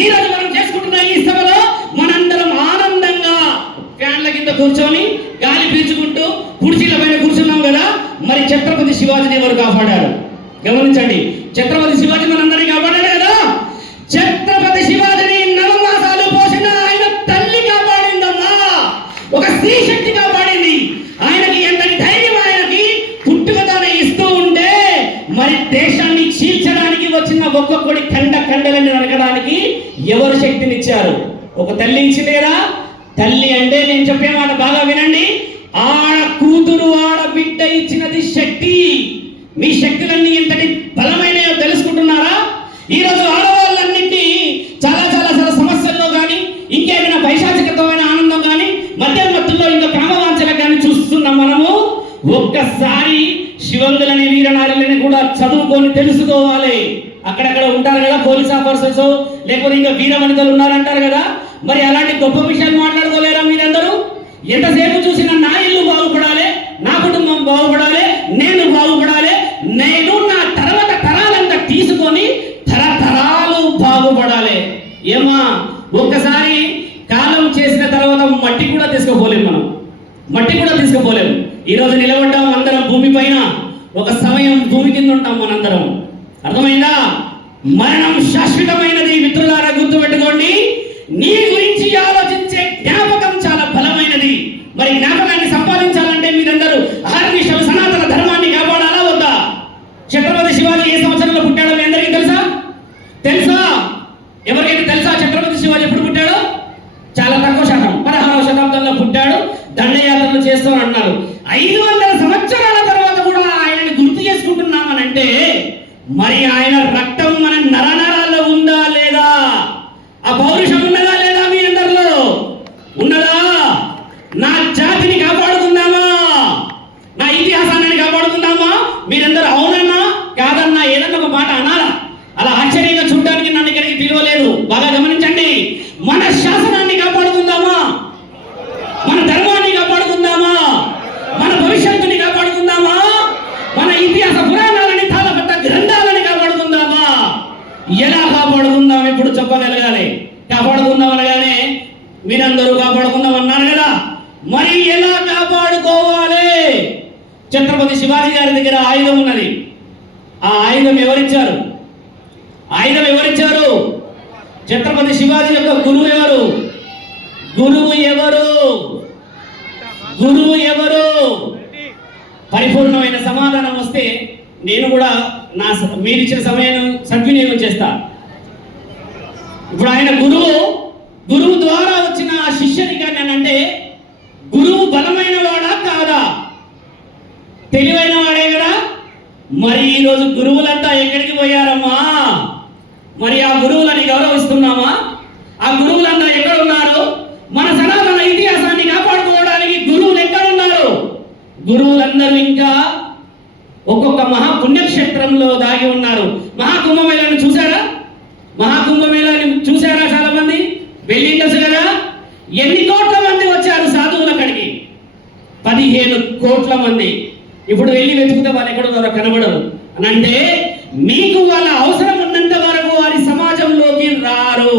ఈ రోజు మనం చేసుకుంటున్న ఈ సభలో మనందరం ఆనందంగా ఫ్యాన్ల కింద కూర్చొని గాలి పీల్చుకుంటూ కుర్చీల పైన కూర్చున్నాం కదా. మరి ఛత్రపతి శివాజీని ఎవరు కాపాడారు? గమనించండి, ఛత్రపతి శివాజీ మనందరినీ కాపాడాడు కదా. ఛత్రపతి శివాజీని నవమాసాలు పోసిన ఆయన తల్లి కాపాడిందమ్మా. ఒక స్త్రీ శక్తి కాపాడింది. ఆయనకి ఎంతటి ధైర్యం, ఆయనకి పుట్టుకతోనే ఇస్తూ ఉంటే మరి దేశాన్ని చీల్చడానికి వచ్చిన ఒక్కొక్కడి కండలని నరకడానికి ఎవరు శక్తినిచ్చారు? ఒక తల్లి ఇచ్చిలేదా? తల్లి అంటే నేను చెప్పే మాట బాగా వినండి, ఆడ కూతురు ఆడ బిడ్డ ఇచ్చినది శక్తి. మీ శక్తులన్నీ ఎంతటి బలమైనయో తెలుసుకుంటున్నారా? ఈరోజు ఆడవాళ్ళన్నింటి చాలా చాలా చాలా సమస్యల్లో కానీ ఇంకేమైనా పైశాచికతమైన ఆనందం కానీ మధ్యలో ఇంకా కామవాంఛలకు కానీ చూస్తున్నాం మనము. ఒక్కసారి శివంగులని వీరనారులని కూడా చదువుకొని తెలుసుకోవాలి. అక్కడక్కడ ఉంటారు కదా పోలీస్ ఆఫీసర్స్, లేకపోతే ఇంకా వీరవనితలు ఉన్నారంటారు కదా. మరి అలాంటి గొప్ప విషయాలు మాట్లాడుకోలేరా మీరందరూ? ఎంతసేపు చూసినా నా ఇల్లు బాగుపడాలి, నా కుటుంబం బాగుపడాలి, నేను బాగుపడాలి, నేను నా తర్వాత తరాలంతా తీసుకొని తరతరాలు బాగుపడాలి. ఏమా ఒక్కసారి కాలం చేసిన తర్వాత మట్టి కూడా తీసుకుపోలేము, మనం మట్టి కూడా తీసుకుపోలేము. ఈరోజు నిలబడ్డాం అందరం భూమి పైన, ఒక సమయం భూమి కింద ఉంటాం మనందరం. అర్థమైందా? మరణం శాశ్వతమైనది. మిత్రులారా గుర్తుపెట్టుకోండి, నీ గురించి ఆలోచించే జ్ఞాపకం చాలా బలమైనది. మరి జ్ఞాపకాన్ని సంపాదించాలంటే మీరందరూ అహర్నిశలు సనాతన ధర్మాన్ని కాపాడాలా వద్దా? ఛత్రపతి శివాజీ ఏ సంవత్సరంలో పుట్టాడో మీ అందరికీ తెలుసా? తెలుసా? ఎవరికైతే తెలుసా ఛత్రపతి శివాజీ ఎప్పుడు పుట్టాడో? చాలా తక్కువ శాతం, 16వ శతాబ్దంలో పుట్టాడు. దండయాత్రలు చేస్తూ అన్నారు. 500 సంవత్సరాల తర్వాత కూడా ఆయనని గుర్తు చేసుకుంటున్నామనంటే మరి ఆయన రక్తం మన నరనరాల్లో ఉందా లేదా? ఆ పౌరుషం ఉన్నదా లేదా? మీ అందరిలో ఉన్నదా? నా జాతిని కాపాడుకుందామా? నా ఇతిహాసాన్ని కాపాడుకుందామా? మీరందరూ అవునన్నా కాదన్నా ఏదన్నా ఒక మాట అనాలా? అలా ఆశ్చర్యంగా చూడడానికి నన్ను ఇక్కడికి పిలవలేదు. బాగా గమనించండి, మన శాసనాన్ని కాపాడుకుందామా? మన ధర్మాన్ని కాపాడుకుందామా? మన భవిష్యత్తుని కాపాడుకుందామా? మన ఇతిహాస పురాణాలని తాళపట్ట గ్రంథాలని కాపాడుకుందామా? ఎలా కాపాడుకుందాం ఇప్పుడు చెప్పగలగాలి. కాపాడుకుందాం అనగానే మీరందరూ కాపాడుకుందాం అన్నారు కదా. మరి ఎలా కాపాడుకోవాలి? ఛత్రపతి శివాజీ గారి దగ్గర ఆయుధం ఉన్నది. ఆ ఆయుధం ఎవరిచ్చారు? ఆయుధం ఎవరిచ్చారు? ఛత్రపతి శివాజీ యొక్క గురువు ఎవరు? గురువు ఎవరు? గురువు ఎవరు? పరిపూర్ణమైన సమాధానం వస్తే నేను కూడా నా మీరిచ్చిన సమయాన్ని సద్వినియోగం చేస్తా. ఇప్పుడు ఆయన గురువు ద్వారా వచ్చిన ఆ శిష్యనికాన్ని అంటే గురువు బలమైన వాడా కాదా? తెలివైన వాడే కదా. మరి ఈరోజు గురువులంతా ఎక్కడికి పోయారమ్మా? మరి ఆ గురువులని గౌరవిస్తున్నామా? ఆ గురువులంతా ఎక్కడ ఉన్నారు? మన సనాతన ఇతిహాసాన్ని కాపాడుకోవడానికి గురువులు ఎక్కడున్నారు? గురువులందరూ ఇంకా ఒక్కొక్క మహాపుణ్యక్షేత్రంలో దాగి ఉన్నారు. మహాకుంభమేళాన్ని చూసారా? మహాకుంభమేళాన్ని చూసారా? చాలా మంది వెళ్ళిండొచ్చు కదా. ఎన్ని కోట్ల మంది వచ్చారు సాధువులు అక్కడికి? 15 కోట్ల మంది. ఇప్పుడు వెళ్ళి వెతుకుతే వాళ్ళు ఎక్కడున్నారో కనబడరు. అని అంటే మీకు వాళ్ళ అవసరం ఉన్నంత వరకు వారి సమాజంలోకి రారు.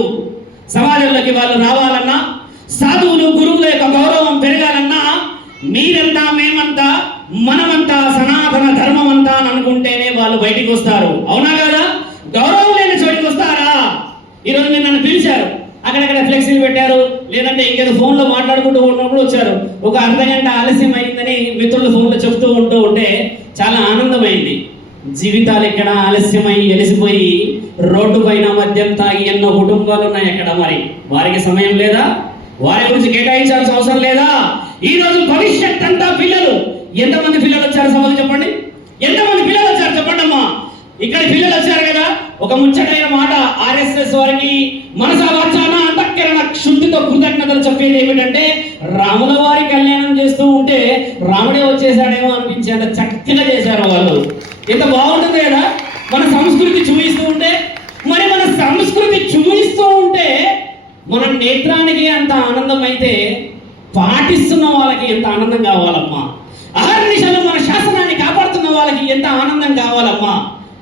సమాజంలోకి వాళ్ళు రావాలన్నా, సాధువులు గురువుల యొక్క గౌరవం పెరగాలన్నా మీరంతా మేమంతా మనమంతా సనాతన ధర్మం అంతా అని అనుకుంటేనే వాళ్ళు బయటికి వస్తారు. అవునా కదా? గౌరవం లేని చోటికి వస్తారా? ఈరోజు మీరు నన్ను పిలిచారు, అక్కడక్కడ ఫ్లెక్సీలు పెట్టారు, లేదంటే ఇంకేదో ఫోన్లో మాట్లాడుకుంటూ ఉన్నప్పుడు వచ్చారు. ఒక అర్ధగంట ఆలస్యం అయిందని మిత్రులు ఫోన్లో చెప్తూ ఉంటే చాలా ఆనందమైంది. జీవితాలు ఎక్కడ ఆలస్యమై ఎలిసిపోయి రోడ్డు పైన మద్యం తాగి ఎన్నో కుటుంబాలు ఉన్నాయి ఎక్కడ. మరి వారికి సమయం లేదా? వారి గురించి కేటాయించాల్సిన అవసరం లేదా? ఈ రోజు భవిష్యత్ అంతా పిల్లలు. ఎంతమంది పిల్లలు వచ్చారు సభకు చెప్పండి? ఎంతమంది పిల్లలు వచ్చారు చెప్పండి అమ్మా. ఇక్కడ పిల్లలు వచ్చారు కదా. ఒక ముచ్చటైన మాట ఆర్ఎస్ఎస్ వారికి మనసా వాచాన అంతఃకరణ శుద్ధితో కృతజ్ఞతలు చెప్పేది ఏమిటంటే, రాముల వారి కళ్యాణం చేస్తూ ఉంటే రాముడే వచ్చేసాడేమో అనిపించేంత చక్కగా చేశారు వాళ్ళు. ఎంత బాగుంటుంది కదా మన సంస్కృతి చూపిస్తూ ఉంటే. మరి మన సంస్కృతి చూపిస్తూ ఉంటే మన నేత్రానికి అంత ఆనందం అయితే పాటిస్తున్న వాళ్ళకి ఎంత ఆనందం కావాలమ్మా. అహర్నిశలు మన శాసనాన్ని కాపాడుతున్న వాళ్ళకి ఎంత ఆనందం కావాలమ్మా.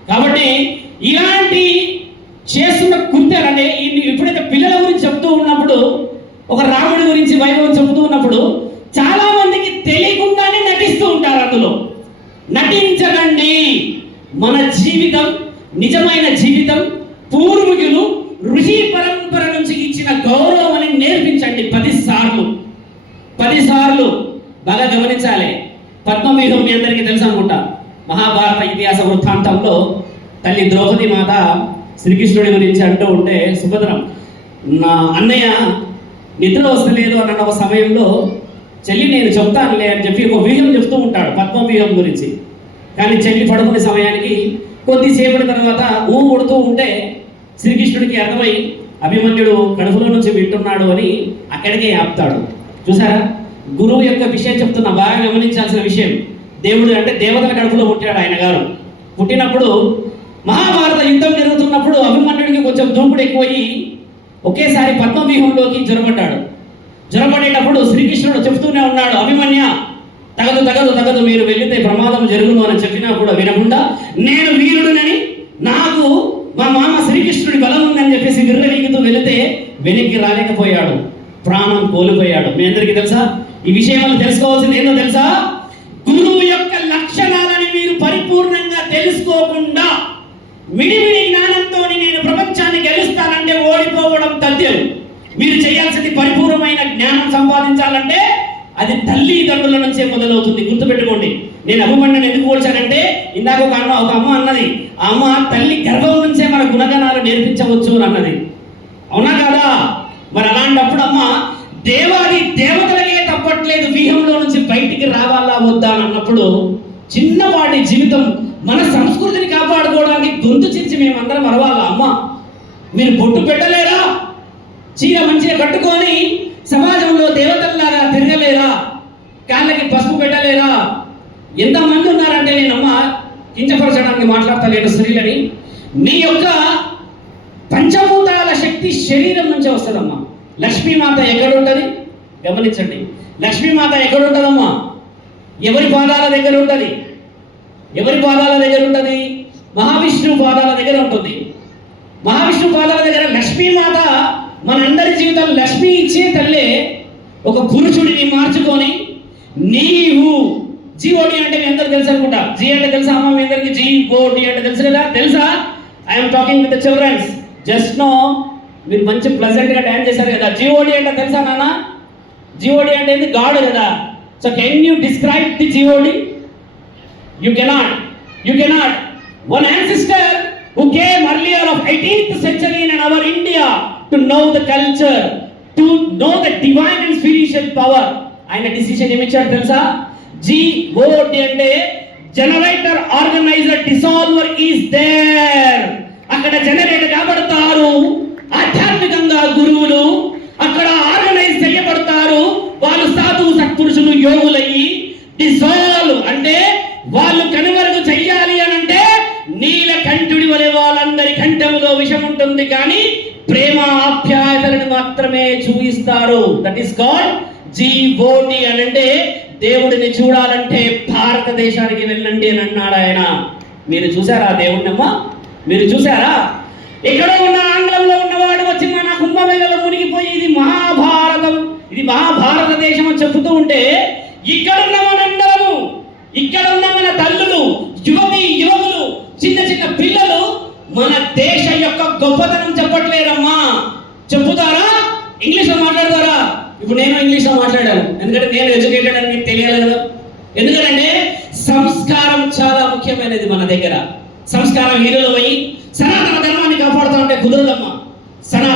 కాబట్టి ఇలాంటి చేస్తున్న కుర్తారంటే ఎప్పుడైతే పిల్లల గురించి చెప్తూ ఉన్నప్పుడు, ఒక రాముడి గురించి వైభవం చెబుతూ ఉన్నప్పుడు చాలా మందికి తెలియకుండానే నటిస్తూ ఉంటారు. అందులో నటించకండి. మన జీవితం, నిజమైన జీవితం పూర్వీకులు ఋషి పరంపర నుంచి ఇచ్చిన గౌరవం అని నేర్పించండి. 10 సార్లు బాగా గమనించాలి. పద్మవ్యూహం మీ అందరికీ తెలుసు అనుకుంటా. మహాభారత ఇతిహాస వృత్తాంతంలో తల్లి ద్రౌపది మాత శ్రీకృష్ణుడి గురించి అంటూ ఉంటే, సుభద్రం నా అన్నయ్య నిద్ర వస్తలేదు అన్న ఒక సమయంలో చెల్లి నేను చెప్తానులే అని చెప్పి ఒక వ్యూహం చెప్తూ ఉంటాడు పద్మవ్యూహం గురించి. కానీ చెల్లి పడుకునే సమయానికి కొద్దిసేపటి తర్వాత కొడుతూ ఉంటే శ్రీకృష్ణుడికి అర్థమై అభిమన్యుడు కడుపులో నుంచి వింటున్నాడు అని అక్కడికే ఆపుతాడు. చూసారా, గురువు యొక్క విషయం చెప్తున్నా, బాగా గమనించాల్సిన విషయం. దేవుడు అంటే దేవతల కడుపులో పుట్టాడు ఆయన గారు. పుట్టినప్పుడు మహాభారత యుద్ధం జరుగుతున్నప్పుడు అభిమన్యుడికి కొంచెం దూకుడు ఎక్కువయ్యి ఒకేసారి పద్మవ్యూహంలోకి జొరబడేటప్పుడు శ్రీకృష్ణుడు చెప్తూనే ఉన్నాడు, అభిమన్య తగదు మీరు వెళితే ప్రమాదం జరుగును అని చెప్పినా కూడా వినకుండా, నేను వీరుడునని, నాకు మా మామ శ్రీకృష్ణుడి బలం ఉందని చెప్పేసి విర్రవీగుతూ వెళితే వెనక్కి రాలేకపోయాడు, ప్రాణం కోల్పోయాడు. మీ అందరికీ తెలుసా? ఈ విషయాలను తెలుసుకోవాల్సింది ఏందో తెలుసా? గురువు యొక్క లక్షణాలని మీరు పరిపూర్ణంగా తెలుసుకోకుండా మిడిమిడి జ్ఞానంతో నేను ప్రపంచాన్ని గెలుస్తానంటే ఓడిపోవడం తథ్యం. మీరు చేయాల్సింది పరిపూర్ణమైన జ్ఞానం సంపాదించాలంటే అది తల్లిదండ్రుల నుంచే మొదలవుతుంది. గుర్తుపెట్టుకోండి. నేను అభిమన్యుని ఎందుకు పోల్చానంటే, ఇందాక ఒక అమ్మ అన్నది, ఆ అమ్మ తల్లి గర్భం నుంచే మన గుణగణాలు నేర్పించవచ్చు అని అన్నది. అవునా కాదా? మరి అలాంటప్పుడు అమ్మ దేవాది దేవతలకే తప్పట్లేదు వ్యూహంలో నుంచి బయటికి రావాలా వద్దా అని అన్నప్పుడు, చిన్నవాడి జీవితం మన సంస్కృతిని కాపాడుకోవడానికి గొంతు చించి మేమందరం అరవాలా? అమ్మ మీరు బొట్టు పెట్టలేరా? చీర మంచిగా కట్టుకొని సమాజంలో దేవతల్లాగా తిరగలేరా? కాళ్ళకి పసుపు పెట్టలేరా? ఎంతమంది ఉన్నారంటే, నేనమ్మ కించపరచడానికి మాట్లాడతలేను స్త్రీలని. మీ యొక్క పంచభూతాల శక్తి శరీరం నుంచే వస్తుందమ్మా. లక్ష్మీమాత ఎక్కడుంటుంది? గమనించండి. లక్ష్మీమాత ఎక్కడుంటుందమ్మా? ఎవరి పాదాల దగ్గర ఉంటుంది? మహావిష్ణు పాదాల దగ్గర ఉంటుంది. మహావిష్ణు పాదాల దగ్గర లక్ష్మీమాత మనందరి జీవితం లక్ష్మి ఇచ్చే తల్లే ఒక పురుషుడిని మార్చుకొని, నీవు జీఓడి అంటే మీ అందరికి తెలుసు అనుకుంటా. జీ అంటే తెలుసా అమ్మ మీ అందరికి? జీఓడి అంటే తెలుసు కదా? తెలుసా? I'm talking with the childrens. Just know మీరు మంచి ప్లెజెంట్ గా డాన్స్ చేశారు కదా. జీఓడి అంటే తెలుసా నాన్న? జీఓడి అంటే ఏంది? గాడ్ కదా. So can you describe the GOD? You cannot. One ancestor who came earlier of 18th century in our India to know the culture, to know the divine and spiritual power. ఆయన decision ఏమి ఇచ్చాడు తెలుసా? GOD అంటే generator, organiser, డిసాల్వర్ is there. అక్కడ generate కాబడతారు ఆధ్యాత్మికంగా గురువులు, అక్కడ organise చేయబడతారు వాళ్ళు సాధువు సత్పురుషులు యోగులయ్యి. డిసాల్వ్ అంటే వాళ్ళు కనుమరుగు చెయ్యాలి అని అంటే నీలకంఠుడి వలె వాళ్ళందరి కంఠములో విషం ఉంటుంది, కానీ ప్రేమ ఆప్యాయతలను మాత్రమే చూపిస్తారు. దట్ ఈస్ కాల్డ్ GOD అని అంటే దేవుడిని చూడాలంటే భారతదేశానికి వెళ్ళండి అని అన్నాడు ఆయన. మీరు చూసారా దేవుడినమ్మా? మీరు చూసారా? ఎక్కడో ఉన్న ఆంగ్లంలో ఉన్నవాడు వచ్చి మన కుంభమేళలో మునిగిపోయి ఇది మహాభారతం, ఇది మహాభారతదేశం అని చెబుతూ ఉంటే, ఇక్కడున్న మనందరము, ఇక్కడున్న మన తల్లులు, యువకులు, చిన్న పిల్లలు మన దేశ యొక్క గొప్పతనం చెప్పట్లేరమ్మా. చెప్పుతారా? ఇంగ్లీష్లో మాట్లాడతారా? ఇప్పుడు నేను ఇంగ్లీష్లో మాట్లాడాను ఎందుకంటే నేను ఎడ్యుకేటెడ్ అని మీకు తెలియాలి కదా. ఎందుకంటే సంస్కారం చాలా ముఖ్యమైనది మన దగ్గర. సంస్కారం హీరోలు పోయి సనాతన ధర్మాన్ని కాపాడుతా ఉంటే కుదరదమ్మా.